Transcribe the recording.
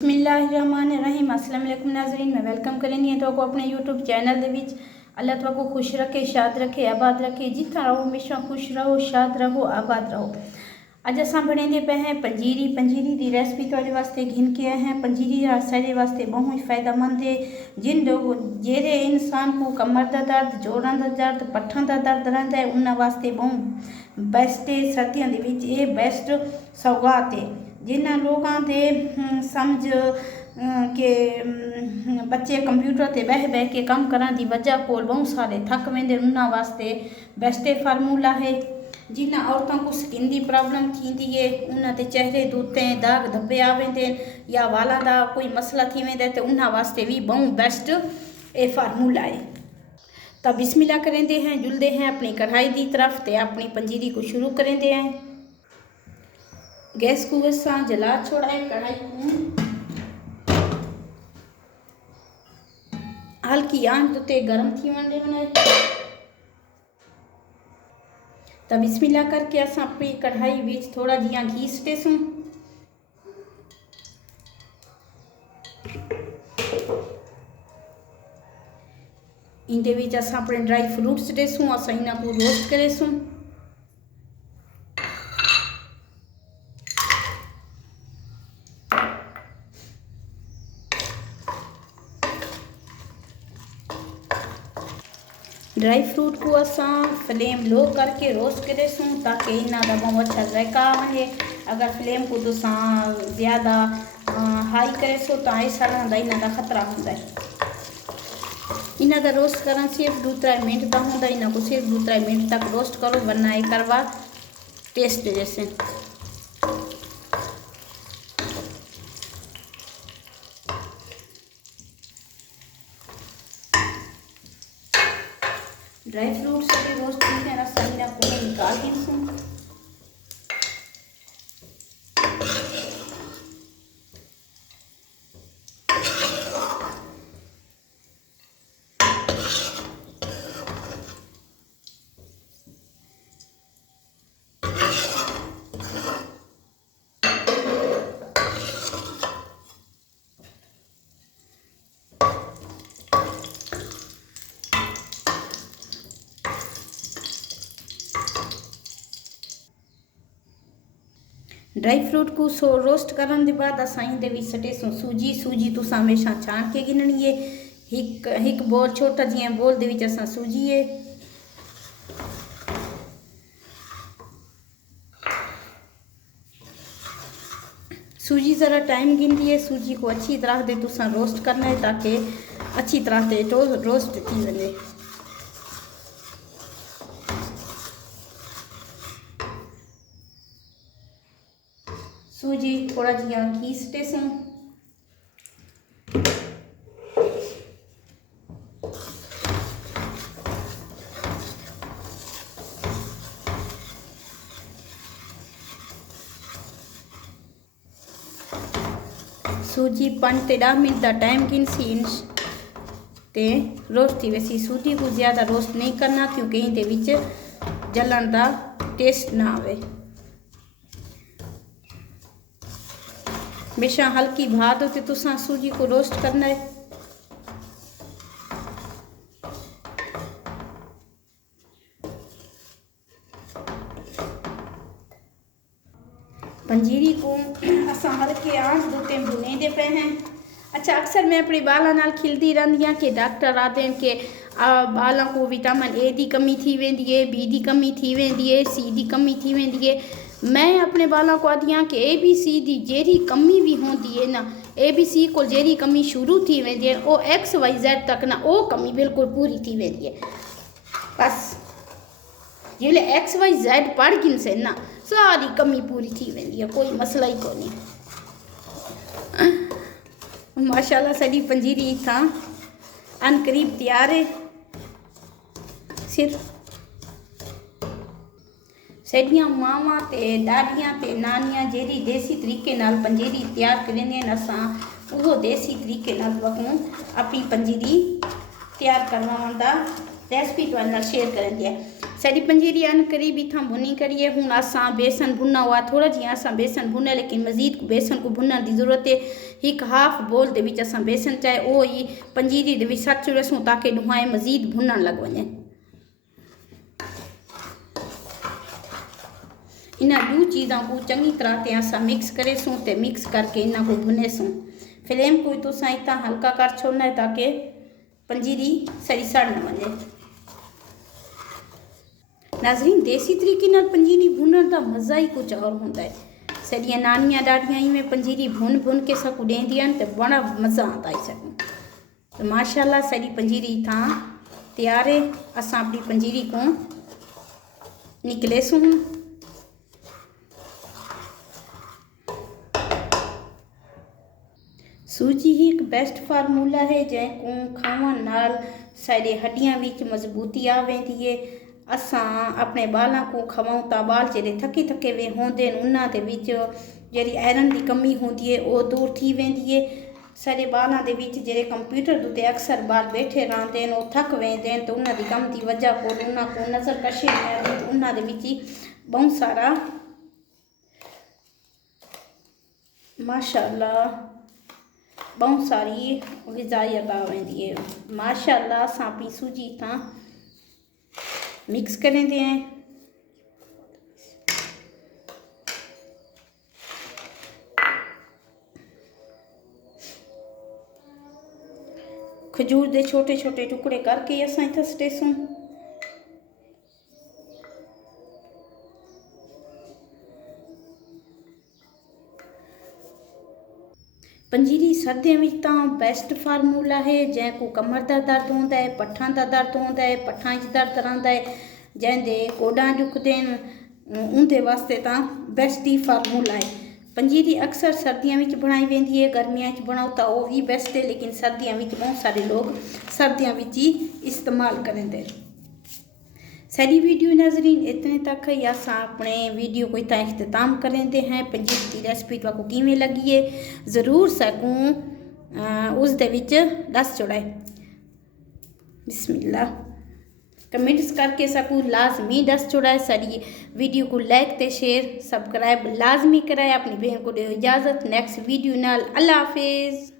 बिस्मिल्लाहिर्रहमानिर्रहीम। अस्सलाम वालेकुम नाज़रीन, मैं वेलकम करेंगी तो को अपने यूट्यूब चैनल दे विच। अल्लाह तुआ को खुश रखे, शाद रखे, आबाद रखे। जितना रहो हमेशा खुश रहो, शाद रहो, आबाद रहो। अज असां बनेंदे पे हैं पंजीरी। पंजीरी की रेसिपी तुहाडे वास्ते घिन के आए हैं। पंजीरी साडे वास्ते बहुत ही फायदेमंद है। जिन जेरे इंसान को कमर का दर्द, जोड़ों का दर्द, पट्ठों का दर्द रहता है उन्होंने वास्ते बहुत बेस्ट है। सर्दियों के विच ये बेस्ट सौगात है। जिन्होंने लोगों के समझ के बच्चे कंप्यूटर से बह बह के काम करने की वजह को बहुत सारे थक वेंदे, उन्होंने वास्ते बेस्ट फार्मूला है। जिन्हें औरतों को स्किन की प्रॉब्लम थी है, उन्होंने चेहरे दूते दाग धब्बे आ वेंदे या वालों का कोई मसला थी वेंदा तो उन्होंने वास्ते भी बहुत बेस्ट ये फार्मूला है। तो बिस्मिल्लाह करेंदे हैं, जुलते हैं अपनी कढ़ाई की तरफ ते अपनी पंजीरी को शुरू करेंदे हैं। गैस को असां जला छोड़ाए, कढ़ाई को हल्की आंच ते गर्म थी वने बनाए। तो बिस्मिल्लाह करके असां अपनी कढ़ाई बीच थोड़ा जिया घी सटेसूं। इंदे विच असां अपने ड्राई फ्रूट सटेसूं, असां इन्हां को रोस्ट करेसूं। ड्राई फ्रूट को असां फ्लेम लो करके रोस्ट करेसूं ताकि इन्हां दा बहुत अच्छा जायका वने। अगर फ्लेम को तुसां ज़्यादा हाई करेसो तो इस तरह का इन्हां दा खतरा होंदा है। इन्हां दा रोस्ट करना सिर्फ 2-3 मिनट का होंदा। इन्हां को सिर्फ 2-3 मिनट तक रोस्ट करो वरना ये करवा टेस्ट जैसे। ड्राई फ्रूट से भी रोस्ट की है रसा इन्हें पूरा निकाल दीसूँ। ड्राई फ्रूट को रोस्ट करने के बाद असां इहदे विच सटेसूं सूजी। सूजी तुसां हमेशा छान के गिननी है। एक बोल छोटा जिहा बोल दे विच असां सूजी है। सूजी ज़रा टाइम गिनती है। सूजी को अच्छी तरह से तुसां रोस्ट करना है ताकि अच्छी तरह से रोस्ट थी वने। सूजी थोड़ा जिहा घी सटेसूं। सूजी 5 ते 10 मिनट का टाइम गिनसी ते रोस्ट थी वैसी। सूजी को ज़्यादा रोस्ट नहीं करना क्योंकि इहदे विच जलन का टेस्ट ना आवे। हमेशा हल्की भाप ते तुसां सूजी को रोस्ट करना है। पंजीरी को असां हल्के आंच दुते भुने दे पे हैं। अच्छा, अक्सर मैं अपने बालों नाल खिलती रहंदी हां कि डॉक्टर आते हैं कि बालों को विटामिन ए की कमी थी वेंदी है, बी की कमी थी वेंदी है, सी की कमी थी वेंदी है। मैं अपने बालों को आदि हाँ कि ABC की जेरी कमी भी होती है ना, ABC को जेरी कमी शुरू थी वेंदी है वो XYZ तक ना वो कमी बिल्कुल पूरी थी वेंदी है। बस जिले XYZ पढ़ गिन से ना सारी कमी पूरी थी वेंदी है, कोई मसला ही को नहीं। माशाल्लाह साड़ी पंजीरी था अनकरीब तैयार है। सिर्फ साडियां मावां ते दादियां ते नानियां जेरी देसी तरीके नाल पंजीरी तैयार करेंदियां असां वो देसी तरीके नाल वकूं अपनी पंजीरी तैयार करवाउण दा रेसिपी तुहाडे नाल शेयर करेंदी है। साड़ी पंजीरी अन करीब इतना भुनी करिए। हूँ असा बेसन भुना हुआ थोड़ा जी असा बेसन भुना, लेकिन मजीद बेसन को भुनने की जरूरत है। एक हाफ बोल के विच असा बेसन चाहे वो ही पंजीरी दे विच सच रसूँ ताकि डुहाए मजीद भुनन लग वने। इन्हां दो चीज़ों को चंगी तरह ते असा मिक्स करे सूँ ते मिक्स करके इन्हां को भुने सूँ। फ्लेम को तुसा इतना हल्का कर छोड़ना है ताकि पंजीरी सड़ी सड़ न वने। नाज़रीन देसी तरीके नाल पंजीरी भुनण दा मज़ा ही कुछ और होंदा है। सड़ियाँ नानियां डाडियां इवें पंजीरी भुन भुन के सकू देंदियां ते बड़ा मज़ा आता है सकू। तो माशाल्लाह सड़ी पंजीरी था तैयार है। असां अपनी पंजीरी को निकले सूँ। सूजी ही एक बेस्ट फार्मूला है जैको खावन नाल साढ़े हड्डियां विच मजबूती आ वेंदी है। असां अपने बालों को खवाऊं ता बाल जेडे थके थके वे होंदे उन्हां दे विच जेडी आयरन की कमी होंदी है वो दूर थी वेंदी है। साढ़े बालों दे विच जेडे कंप्यूटर उत्ते अक्सर बाल बैठे रहंदे वो थक वेंदे तो उन्हां दी कम की वजह को उन्हां को नज़र कशी आती तो उन्हां दे विच बहुत सारा माशाअल्लाह बहुत सारी ग़िज़ायत आ वेंदी है। माशाअल्लाह असां अपनी सूजी था मिक्स करेंदे हैं। खजूर दे छोटे छोटे टुकड़े करके असां इत्थे सटेसूं। पंजीरी सर्दियों में तो बेस्ट फार्मूला है। जैको कमर का दर्द होंदा है, पट्ठां का दर्द होंदा है, पट्ठां च दर्द रहंदा है, जैंदे गोडा दुखदे उनके वास्ते तो बेस्ट ही फार्मूला है। पंजीरी अक्सर सर्दियों में बनाई वेंदी है, गर्मियों में बनाओ तो वो भी बेस्ट है, लेकिन सर्दियों में बहुत सारे लोग सर्दियों में ही इस्तेमाल करेंगे। साड़ी वीडियो नाज़रीन इतने तक ही असां अपने वीडियो को इतना इख्तिताम करेंगे हैं। पंजीरी की रेसिपी आपको किमें लगी है ज़रूर सकूँ उस दे विच दस छोड़े। बिस्मिल्लाह कमेंट्स करके सकूँ लाजमी दस छोड़ाए। साड़ी वीडियो को लाइक ते शेयर सब्सक्राइब लाजमी कराए। अपनी बहन को दे इजाज़त नेक्स्ट वीडियो नाल। अल्लाह हाफिज़।